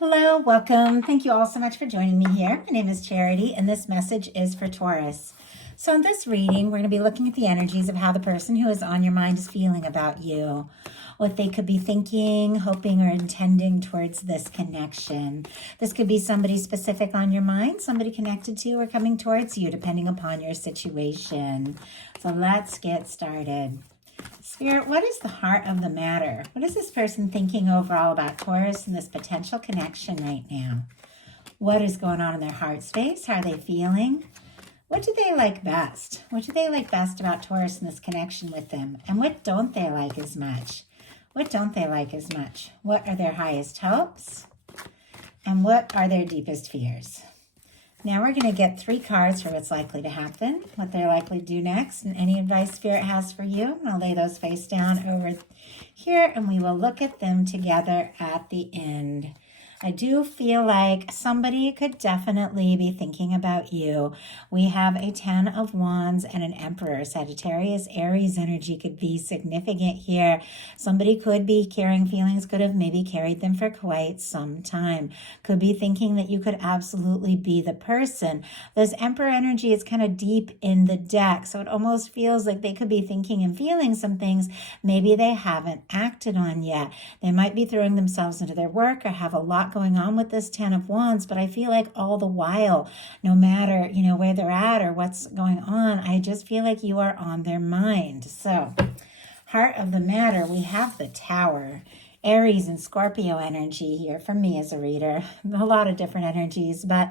Hello, welcome. Thank you all so much for joining me here. My name is Charity, and this message is for Taurus. So, in this reading, we're going to be looking at the energies of how the person who is on your mind is feeling about you, what they could be thinking, hoping, or intending towards this connection. This could be somebody specific on your mind, somebody connected to or coming towards you, depending upon your situation. So, let's get started. Spirit, what is the heart of the matter? What is this person thinking overall about Taurus and this potential connection right now? What is going on in their heart space? How are they feeling? What do they like best? What do they like best about Taurus and this connection with them? And what don't they like as much? What don't they like as much? What are their highest hopes? And what are their deepest fears? Now we're going to get 3 cards for what's likely to happen, what they're likely to do next, and any advice Spirit has for you. I'll lay those face down over here, and we will look at them together at the end. I do feel like somebody could definitely be thinking about you. We have a 10 of Wands and an Emperor. Sagittarius, Aries energy could be significant here. Somebody could be carrying feelings, could have maybe carried them for quite some time. Could be thinking that you could absolutely be the person. This Emperor energy is kind of deep in the deck, so it almost feels like they could be thinking and feeling some things maybe they haven't acted on yet. They might be throwing themselves into their work or have a lot going on with this 10 of Wands, but I feel like all the while, no matter, where they're at or what's going on, I just feel like you are on their mind. So, heart of the matter, we have the Tower. Aries and Scorpio energy here for me as a reader. A lot of different energies, but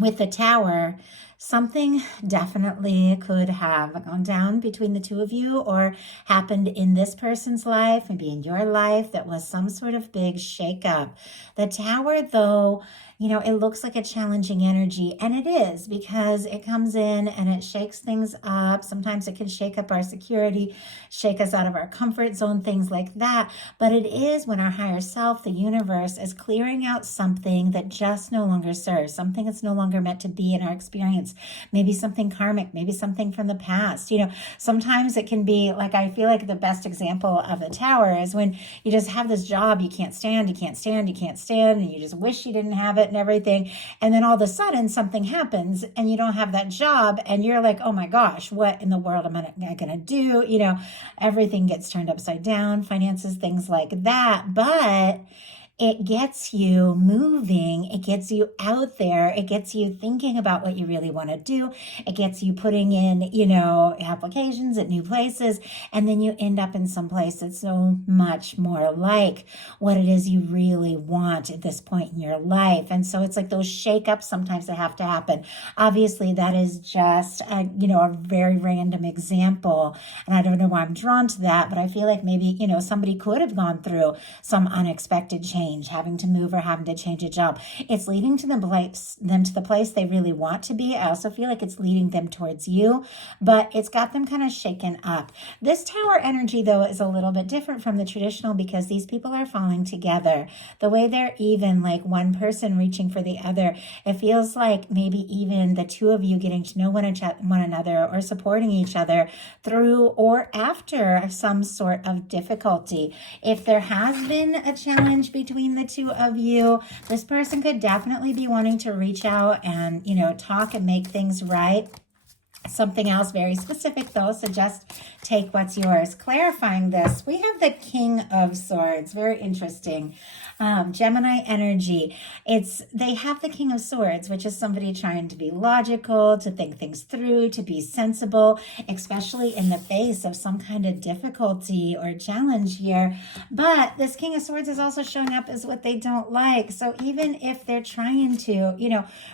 with the Tower, something definitely could have gone down between the two of you or happened in this person's life, maybe in your life, that was some sort of big shakeup. The Tower, though, it looks like a challenging energy, and it is, because it comes in and it shakes things up. Sometimes it can shake up our security, shake us out of our comfort zone, things like that. But it is when our higher self, the universe, is clearing out something that just no longer serves, something that's no longer meant to be in our experience. Maybe something karmic, maybe something from the past. Sometimes it can be like, I feel like the best example of the Tower is when you just have this job you can't stand, and you just wish you didn't have it and everything. And then all of a sudden something happens and you don't have that job and you're like, oh my gosh, what in the world am I going to do? Everything gets turned upside down, finances, things like that. But it gets you moving. It gets you out there. It gets you thinking about what you really want to do. It gets you putting in, applications at new places. And then you end up in some place that's so much more like what it is you really want at this point in your life. And so it's like those shakeups, sometimes they have to happen. Obviously, that is just, a very random example. And I don't know why I'm drawn to that, but I feel like maybe, somebody could have gone through some unexpected change, having to move or having to change a job. It's leading to them to the place they really want to be. I also feel like it's leading them towards you, but it's got them kind of shaken up. This Tower energy, though, is a little bit different from the traditional because these people are falling together. The way they're even, like one person reaching for the other, it feels like maybe even the two of you getting to know one another or supporting each other through or after some sort of difficulty. If there has been a challenge between the two of you, this person could definitely be wanting to reach out and, talk and make things right. Something else very specific, though, so just take what's yours. Clarifying this, we have the King of Swords. Very interesting. Gemini energy. They have the King of Swords, which is somebody trying to be logical, to think things through, to be sensible, especially in the face of some kind of difficulty or challenge here. But this King of Swords is also showing up as what they don't like. So even if they're trying to,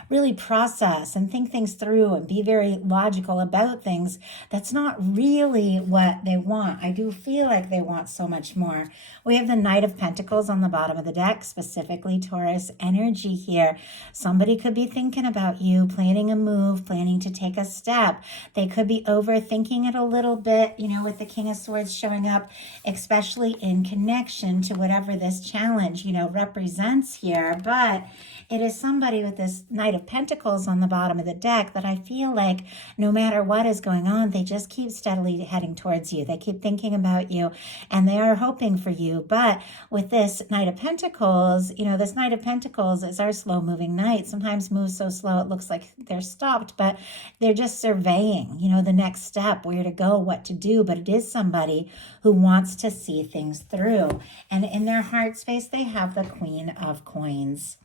really process and think things through and be very logical about things, that's not really what they want. I do feel like they want so much more. We have the Knight of Pentacles on the bottom of the deck, specifically Taurus energy here. Somebody could be thinking about you, planning a move, planning to take a step. They could be overthinking it a little bit, with the King of Swords showing up, especially in connection to whatever this challenge, represents here. But it is somebody with this Knight of Pentacles on the bottom of the deck that I feel like no no matter what is going on, they just keep steadily heading towards you. They keep thinking about you, and they are hoping for you. But with this Knight of Pentacles, this Knight of Pentacles is our slow moving knight. Sometimes moves so slow it looks like they're stopped, but they're just surveying, the next step, where to go, what to do. But it is somebody who wants to see things through. And in their heart space, they have the Queen of Coins.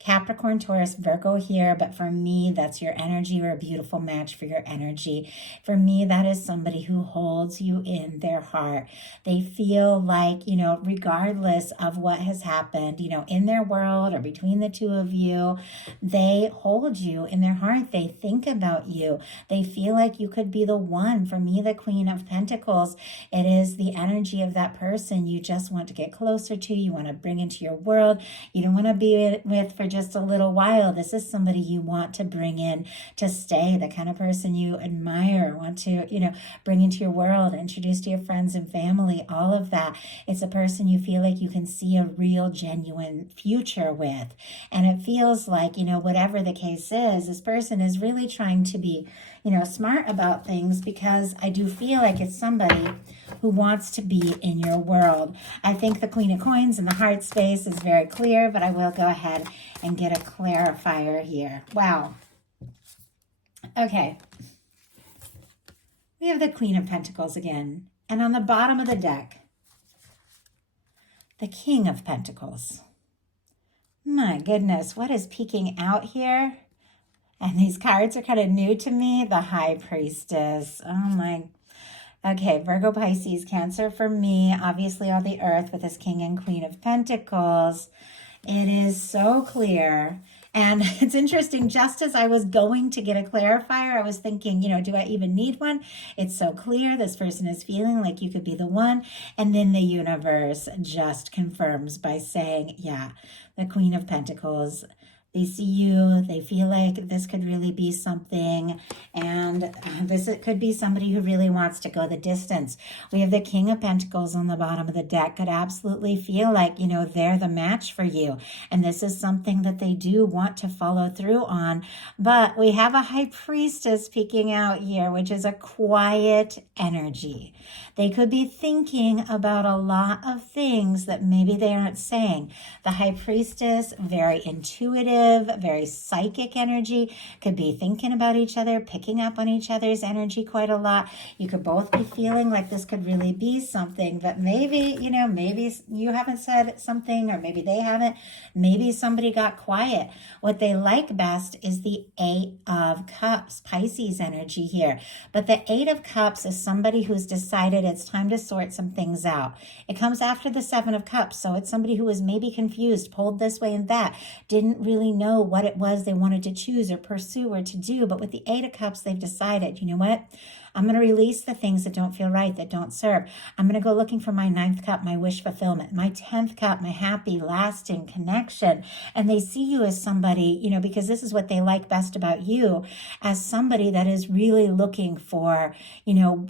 Capricorn, Taurus, Virgo here, but for me, that's your energy, or a beautiful match for your energy. For me, that is somebody who holds you in their heart. They feel like, regardless of what has happened, in their world or between the two of you, they hold you in their heart. They think about you. They feel like you could be the one. For me, the Queen of Pentacles, it is the energy of that person you just want to get closer to, you want to bring into your world. You don't want to be with for just a little while. This is somebody you want to bring in to stay, the kind of person you admire, want to, bring into your world, introduce to your friends and family, all of that. It's a person you feel like you can see a real, genuine future with. And it feels like, whatever the case is, this person is really trying to be, smart about things, because I do feel like it's somebody who wants to be in your world. I think the Queen of Coins in the heart space is very clear, but I will go ahead and get a clarifier here. Wow. Okay. We have the Queen of Pentacles again. And on the bottom of the deck, the King of Pentacles. My goodness, what is peeking out here? And these cards are kind of new to me. The High Priestess. Oh my. Okay, Virgo, Pisces, Cancer for me. Obviously all the earth with this King and Queen of Pentacles. It is so clear. And it's interesting, just as I was going to get a clarifier, I was thinking, do I even need one? It's so clear. This person is feeling like you could be the one. And then the universe just confirms by saying, yeah, the Queen of Pentacles. They see you, they feel like this could really be something, and it could be somebody who really wants to go the distance. We have the King of Pentacles on the bottom of the deck. Could absolutely feel like, they're the match for you, and this is something that they do want to follow through on. But we have a High Priestess peeking out here, which is a quiet energy. They could be thinking about a lot of things that maybe they aren't saying. The High Priestess, very intuitive, very psychic energy, could be thinking about each other, picking up on each other's energy quite a lot. You could both be feeling like this could really be something, but maybe, maybe you haven't said something, or maybe they haven't. Maybe somebody got quiet. What they like best is the Eight of Cups, Pisces energy here. But the Eight of Cups is somebody who's decided it's time to sort some things out. It comes after the Seven of Cups, so it's somebody who was maybe confused, pulled this way and that, didn't really know what it was they wanted to choose or pursue or to do. But with the Eight of Cups, they've decided, you know what? I'm going to release the things that don't feel right, that don't serve. I'm going to go looking for my ninth cup, my wish fulfillment, my 10th cup, my happy, lasting connection. And they see you as somebody, because this is what they like best about you, as somebody that is really looking for,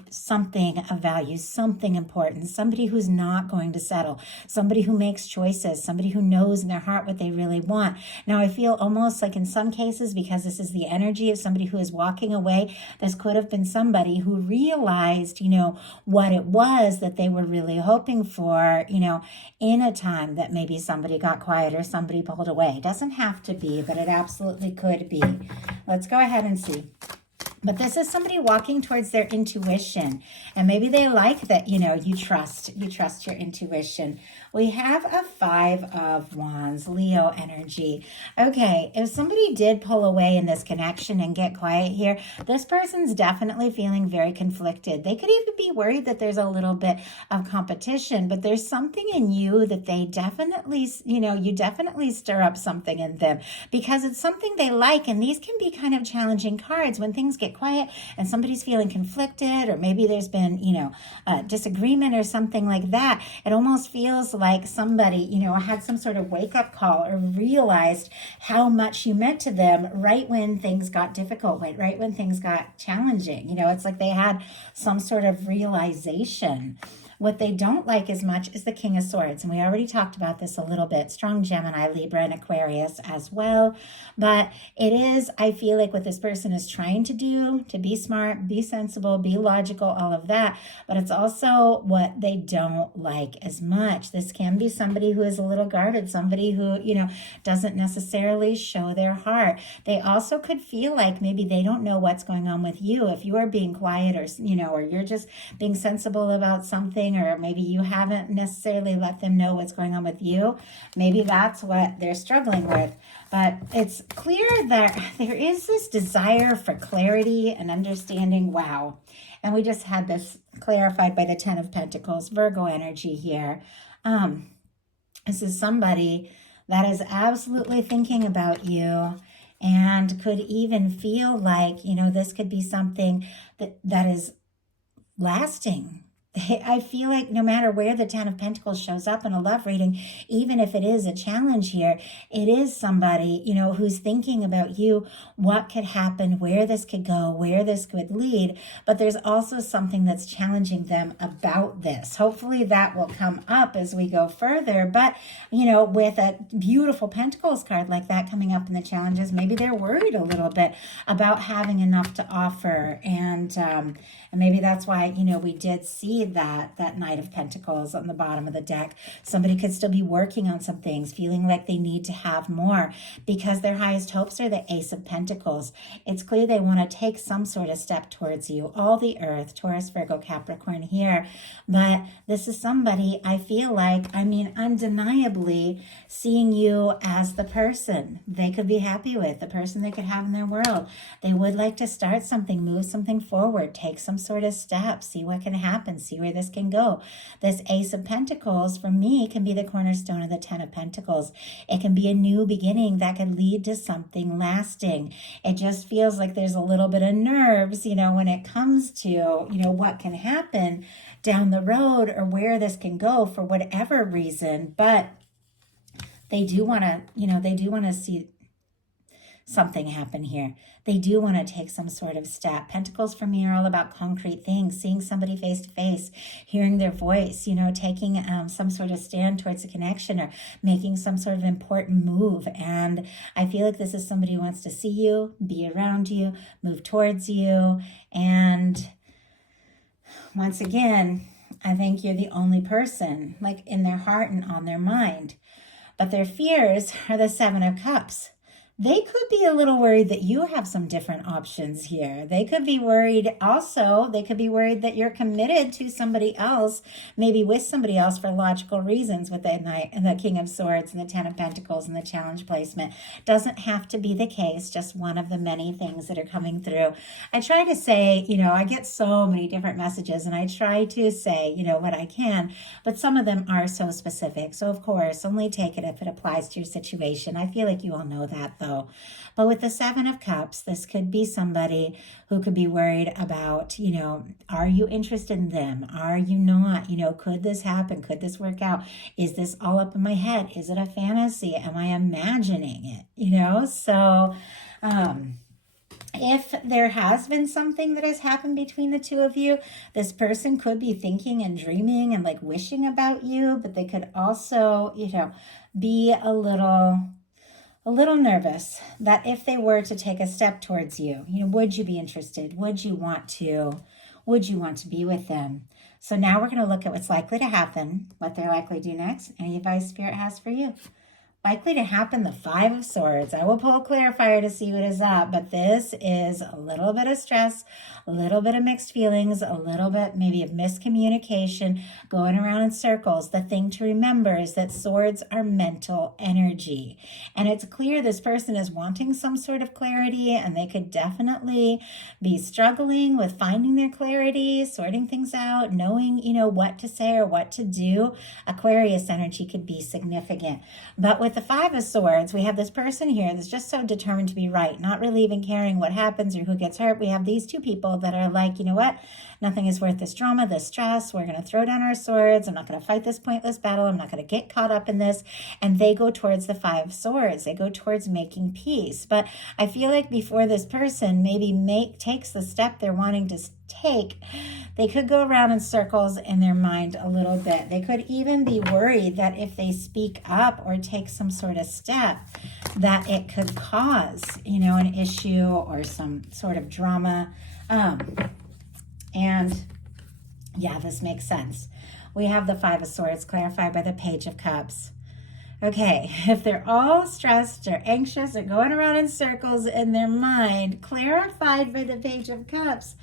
something of value, something important, somebody who's not going to settle, somebody who makes choices, somebody who knows in their heart what they really want. Now, I feel almost like in some cases, because this is the energy of somebody who is walking away, this could have been somebody who realized, what it was that they were really hoping for, in a time that maybe somebody got quiet or somebody pulled away. It doesn't have to be, but it absolutely could be. Let's go ahead and see. But this is somebody walking towards their intuition, and maybe they like that, you trust your intuition. We have a Five of Wands, Leo energy. Okay, if somebody did pull away in this connection and get quiet here, this person's definitely feeling very conflicted. They could even be worried that there's a little bit of competition, but there's something in you that they definitely, you definitely stir up something in them, because it's something they like, and these can be kind of challenging cards when things get quiet and somebody's feeling conflicted, or maybe there's been, a disagreement or something like that. It almost feels like somebody, had some sort of wake-up call or realized how much you meant to them right when things got difficult, right when things got challenging. It's like they had some sort of realization. What they don't like as much is the King of Swords. And we already talked about this a little bit. Strong Gemini, Libra, and Aquarius as well. But it is, I feel like what this person is trying to do, to be smart, be sensible, be logical, all of that. But it's also what they don't like as much. This can be somebody who is a little guarded, somebody who, doesn't necessarily show their heart. They also could feel like maybe they don't know what's going on with you. If you are being quiet or you're just being sensible about something, or maybe you haven't necessarily let them know what's going on with you, maybe that's what they're struggling with. But it's clear that there is this desire for clarity and understanding. Wow. And we just had this clarified by the Ten of Pentacles, Virgo energy here. This is somebody that is absolutely thinking about you and could even feel like, this could be something that is lasting. I feel like no matter where the Ten of Pentacles shows up in a love reading, even if it is a challenge here, it is somebody, who's thinking about you, what could happen, where this could go, where this could lead. But there's also something that's challenging them about this. Hopefully that will come up as we go further. But, with a beautiful Pentacles card like that coming up in the challenges, maybe they're worried a little bit about having enough to offer. And maybe that's why, we did see that Knight of Pentacles on the bottom of the deck. Somebody could still be working on some things, feeling like they need to have more because their highest hopes are the Ace of Pentacles. It's clear they want to take some sort of step towards you. All the Earth, Taurus, Virgo, Capricorn here. But this is somebody I feel like, undeniably seeing you as the person they could be happy with, the person they could have in their world. They would like to start something, move something forward, take some sort of step, see what can happen, see where this can go. This Ace of Pentacles for me can be the cornerstone of the Ten of Pentacles. It can be a new beginning that could lead to something lasting. It just feels like there's a little bit of nerves, when it comes to, what can happen down the road or where this can go for whatever reason. But they do want to, see something happen here. They do want to take some sort of step. Pentacles for me are all about concrete things, seeing somebody face to face, hearing their voice, taking some sort of stand towards a connection or making some sort of important move. And I feel like this is somebody who wants to see you, be around you, move towards you. And once again, I think you're the only person like in their heart and on their mind. But their fears are the Seven of Cups. They could be a little worried that you have some different options here. They could be worried also, that you're committed to somebody else, maybe with somebody else for logical reasons with the Knight and the King of Swords and the Ten of Pentacles and the challenge placement. Doesn't have to be the case, just one of the many things that are coming through. I try to say, I get so many different messages and I try to say, what I can, but some of them are so specific. So of course, only take it if it applies to your situation. I feel like you all know that though. But with the Seven of Cups, this could be somebody who could be worried about, are you interested in them? Are you not? Could this happen? Could this work out? Is this all up in my head? Is it a fantasy? Am I imagining it? So if there has been something that has happened between the two of you, this person could be thinking and dreaming and like wishing about you, but they could also, be a little nervous that if they were to take a step towards you, would you be interested? Would you want to be with them? So now we're going to look at what's likely to happen, what they're likely to do next, any advice Spirit has for you. Likely to happen, the Five of Swords. I will pull a clarifier to see what is up, but this is a little bit of stress, a little bit of mixed feelings, a little bit maybe of miscommunication, going around in circles. The thing to remember is that swords are mental energy. And it's clear this person is wanting some sort of clarity, and they could definitely be struggling with finding their clarity, sorting things out, knowing, what to say or what to do. Aquarius energy could be significant. But with the Five of Swords, we have this person here that's just so determined to be right, not really even caring what happens or who gets hurt. We have these two people that are like, you know what? Nothing is worth this drama, this stress. We're going to throw down our swords. I'm not going to fight this pointless battle. I'm not going to get caught up in this. And they go towards the Five of Swords. They go towards making peace. But I feel like before this person maybe takes the step they're wanting to take. They could go around in circles in their mind a little bit. They could even be worried that if they speak up or take some sort of step, that it could cause, an issue or some sort of drama. And yeah, this makes sense. We have the Five of Swords clarified by the Page of Cups. Okay, if they're all stressed or anxious or going around in circles in their mind, clarified by the Page of Cups,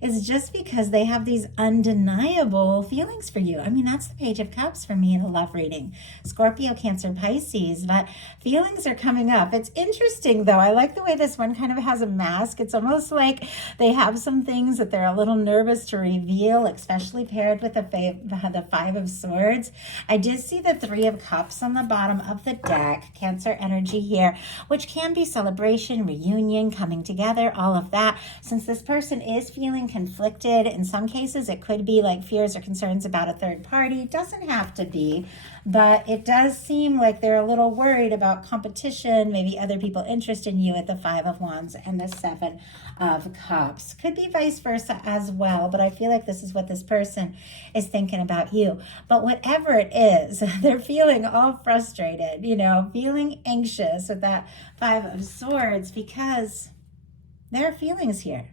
is just because they have these undeniable feelings for you. I mean, that's the Page of Cups for me in a love reading. Scorpio, Cancer, Pisces, but feelings are coming up. It's interesting, though. I like the way this one kind of has a mask. It's almost like they have some things that they're a little nervous to reveal, especially paired with the Five of Swords. I did see the Three of Cups on the bottom of the deck, Cancer energy here, which can be celebration, reunion, coming together, all of that. Since this person is feeling conflicted, in some cases it could be like fears or concerns about a third party. It doesn't have to be, but it does seem like they're a little worried about competition, maybe other people interested in you at the Five of Wands and the Seven of Cups. Could be vice versa as well, but I feel like this is what this person is thinking about you. But whatever it is, they're feeling all frustrated, feeling anxious with that Five of Swords because there are feelings here.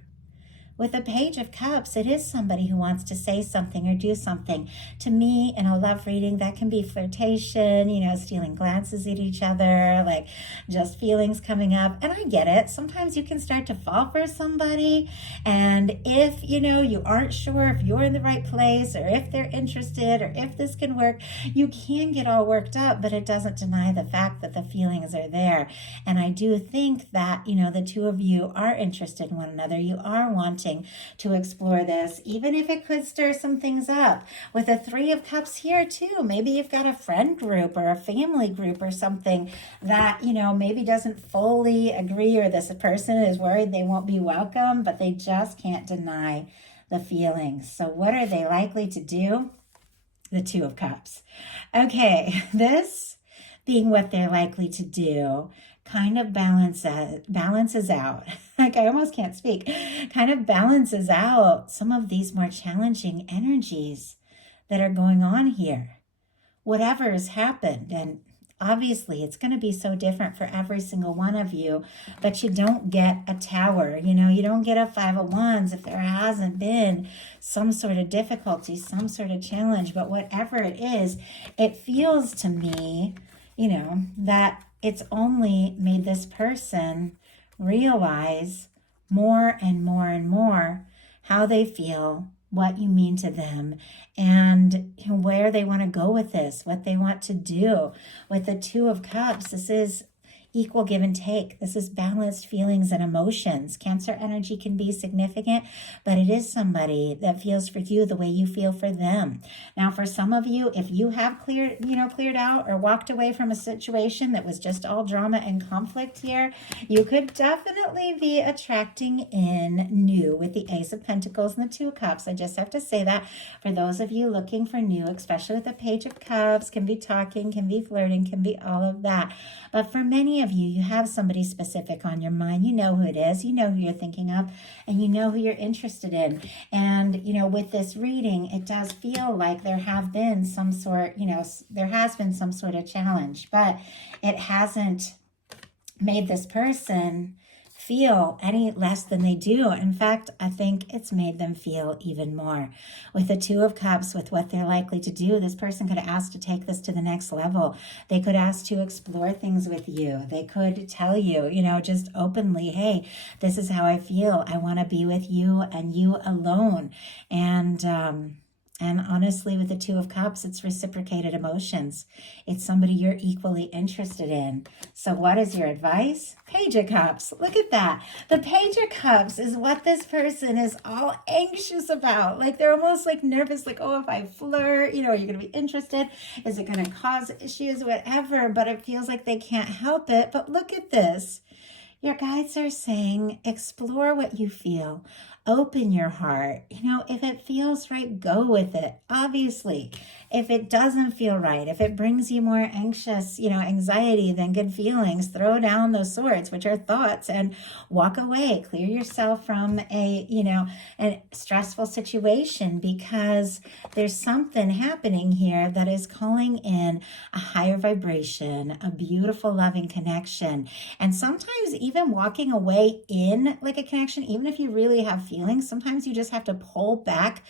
With the Page of Cups, it is somebody who wants to say something or do something. To me, in a love reading, that can be flirtation, stealing glances at each other, like just feelings coming up. And I get it. Sometimes you can start to fall for somebody. And if, you aren't sure if you're in the right place or if they're interested or if this can work, you can get all worked up, but it doesn't deny the fact that the feelings are there. And I do think that, the two of you are interested in one another. You are wanting to explore this, even if it could stir some things up. With a Three of Cups here too, maybe you've got a friend group or a family group or something that, maybe doesn't fully agree, or this person is worried they won't be welcome, but they just can't deny the feelings. So what are they likely to do? The Two of Cups. Okay, this being what they're likely to do kind of balances out. Like I almost can't speak. Kind of balances out some of these more challenging energies that are going on here. Whatever has happened, and obviously it's going to be so different for every single one of you, but you don't get a Tower. You don't get a Five of Wands if there hasn't been some sort of difficulty, some sort of challenge. But whatever it is, it feels to me, that it's only made this person realize more and more and more how they feel, what you mean to them, and where they want to go with this, what they want to do. With the Two of Cups, this is equal give and take. This is balanced feelings and emotions. Cancer energy can be significant, but it is somebody that feels for you the way you feel for them. Now, for some of you, if you have cleared out or walked away from a situation that was just all drama and conflict here, you could definitely be attracting in new with the Ace of Pentacles and the Two of Cups. I just have to say that for those of you looking for new, especially with the Page of Cups, can be talking, can be flirting, can be all of that. But for many of you, you have somebody specific on your mind. You know who it is. You know who you're thinking of, and you know who you're interested in. And, with this reading, it does feel like there has been some sort of challenge, but it hasn't made this person feel any less than they do. In fact, I think it's made them feel even more. With the Two of Cups, with what they're likely to do, this person could ask to take this to the next level. They could ask to explore things with you. They could tell you, just openly, hey, this is how I feel. I want to be with you and you alone. And honestly, with the Two of Cups, it's reciprocated emotions. It's somebody you're equally interested in. So what is your advice? Page of Cups. Look at that. The Page of Cups is what this person is all anxious about. Like they're almost like nervous, like, oh, if I flirt, are you going to be interested? Is it going to cause issues? Whatever. But it feels like they can't help it. But look at this. Your guides are saying, explore what you feel. Open your heart. If it feels right, go with it. Obviously, if it doesn't feel right, if it brings you more anxiety than good feelings, throw down those swords, which are thoughts, and walk away. Clear yourself from a stressful situation, because there's something happening here that is calling in a higher vibration, a beautiful, loving connection. And sometimes even walking away in like a connection, even if you really have feelings, sometimes you just have to pull back,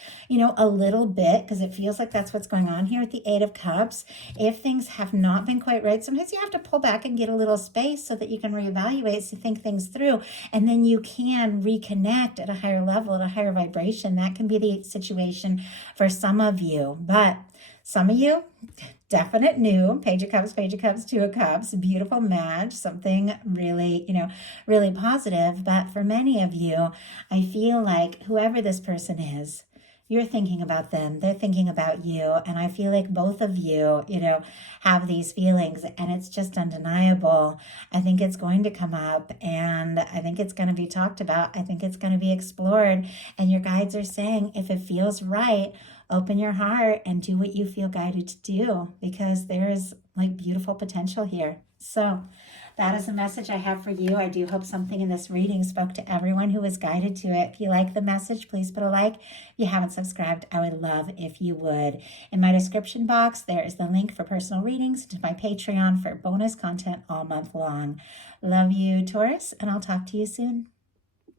a little bit, because it feels like that's what's going on here with the Eight of Cups. If things have not been quite right, sometimes you have to pull back and get a little space so that you can reevaluate, to think things through, and then you can reconnect at a higher level, at a higher vibration. That can be the situation for some of you, but some of you, definite new. Page of Cups, Page of Cups, Two of Cups, beautiful match, something really, really positive. But for many of you, I feel like whoever this person is, you're thinking about them, they're thinking about you. And I feel like both of you, have these feelings, and it's just undeniable. I think it's going to come up, and I think it's going to be talked about. I think it's going to be explored. And your guides are saying, if it feels right, open your heart and do what you feel guided to do, because there's like beautiful potential here. So that is a message I have for you. I do hope something in this reading spoke to everyone who was guided to it. If you like the message, please put a like. If you haven't subscribed, I would love if you would. In my description box, there is the link for personal readings, to my Patreon for bonus content all month long. Love you, Taurus, and I'll talk to you soon.